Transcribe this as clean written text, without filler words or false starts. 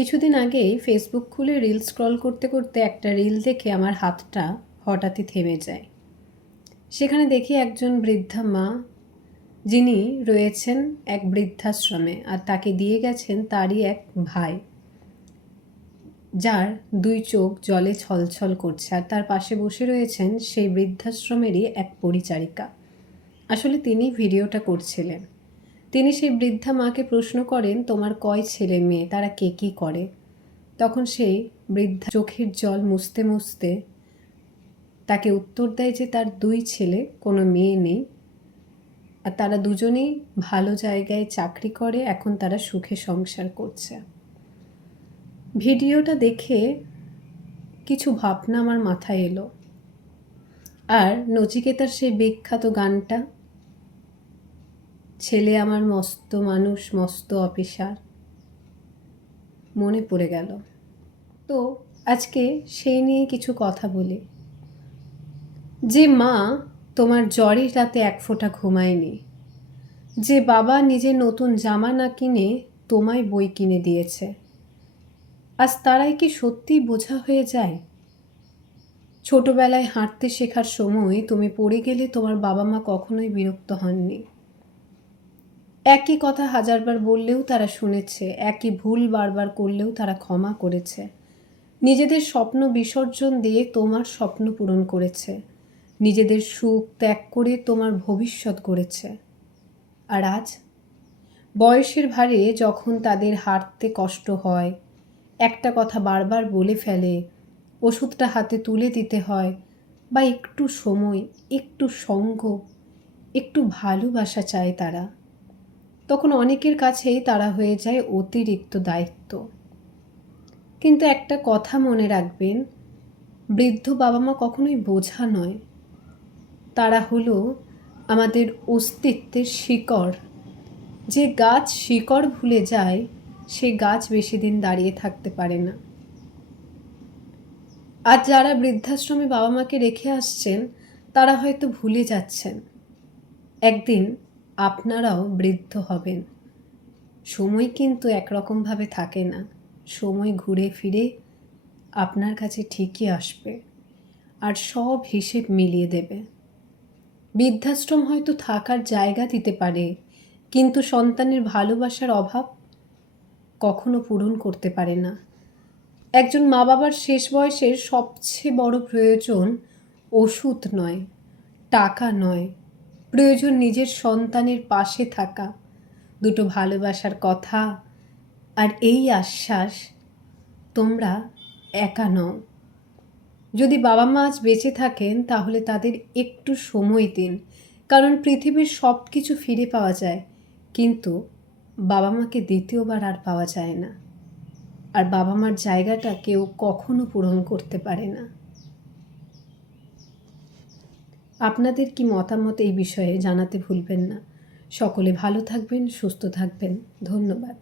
কিছুদিন আগেই ফেসবুক খুলে রিল স্ক্রল করতে করতে একটা রিল দেখে আমার হাতটা হঠাৎই থেমে যায়। সেখানে দেখি একজন বৃদ্ধা মা, যিনি রয়েছেন এক বৃদ্ধাশ্রমে, আর তাকে দিয়ে গেছেন তারই এক ভাই, যার দুই চোখ জলে ছলছল করছে, আর তার পাশে বসে রয়েছেন সেই বৃদ্ধাশ্রমেরই এক পরিচারিকা। আসলে তিনি ভিডিওটা করছিলেন। তিনি সেই বৃদ্ধা মাকে প্রশ্ন করেন, তোমার কয় ছেলে মেয়ে, তারা কে কী করে? তখন সেই বৃদ্ধা চোখের জল মুছতে মুছতে তাকে উত্তর দেয় যে তার দুই ছেলে, কোনো মেয়ে নেই, আর তারা দুজনেই ভালো জায়গায় চাকরি করে, এখন তারা সুখে সংসার করছে। ভিডিওটা দেখে কিছু ভাবনা আমার মাথায় এলো, আর নচিকেতার সেই বিখ্যাত গানটা, ছেলে আমার মস্ত মানুষ মস্ত অফিসার, মনে পড়ে গেল। তো আজকে সেই নিয়ে কিছু কথা বলি। যে মা তোমার জ্বরের রাতে এক ফোঁটা ঘুমায়নি, যে বাবা নিজের নতুন জামা না কিনে তোমায় বই কিনে দিয়েছে, আজ তারাই কি সত্যিই বোঝা হয়ে যায়? ছোটবেলায় হাঁটতে শেখার সময় তুমি পড়ে গেলে তোমার বাবা মা কখনোই বিরক্ত হননি। একই কথা হাজারবার বললেও তারা শুনেছে, একই ভুল বারবার করলেও তারা ক্ষমা করেছে। নিজেদের স্বপ্ন বিসর্জন দিয়ে তোমার স্বপ্ন পূরণ করেছে, নিজেদের সুখ ত্যাগ করে তোমার ভবিষ্যৎ গড়েছে। আর আজ বয়সের ভারে যখন তাদের হাঁটতে কষ্ট হয়, একটা কথা বারবার বলে ফেলে, ওষুধটা হাতে তুলে দিতে হয়, বা একটু সময়, একটু সঙ্গ, একটু ভালোবাসা চায় তারা, তখন অনেকের কাছেই তারা হয়ে যায় অতিরিক্ত দায়িত্ব। কিন্তু একটা কথা মনে রাখবেন, বৃদ্ধ বাবা মা কখনোই বোঝা নয়, তারা হলো আমাদের অস্তিত্বের শিকড়। যে গাছ শিকড় ভুলে যায়, সে গাছ বেশি দিন দাঁড়িয়ে থাকতে পারে না। আজ যারা বৃদ্ধাশ্রমে বাবা মাকে রেখে আসছেন, তারা হয়তো ভুলে যাচ্ছেন একদিন আপনারাও বৃদ্ধ হবেন। সময় কিন্তু একরকমভাবে থাকে না, সময় ঘুরে ফিরে আপনার কাছে ঠিকই আসবে, আর সব হিসেব মিলিয়ে দেবে। বৃদ্ধাশ্রম হয়তো থাকার জায়গা দিতে পারে, কিন্তু সন্তানের ভালোবাসার অভাব কখনো পূরণ করতে পারে না। একজন মা বাবার শেষ বয়সের সবচেয়ে বড় প্রয়োজন ওষুধ নয়, টাকা নয়, প্রয়োজন নিজের সন্তানের পাশে থাকা, দুটো ভালোবাসার কথা, আর এই আশ্বাস তোমরা একা নও। যদি বাবা মা আজ বেঁচে থাকেন, তাহলে তাদের একটু সময় দিন, কারণ পৃথিবীর সব কিছু ফিরে পাওয়া যায়, কিন্তু বাবা মাকে দ্বিতীয়বার আর পাওয়া যায় না, আর বাবা মার জায়গাটা কেউ কখনো পূরণ করতে পারে না। আপনাদের কি মতামত এই বিষয়ে জানাতে ভুলবেন না। সকলে ভালো থাকবেন, সুস্থ থাকবেন। ধন্যবাদ।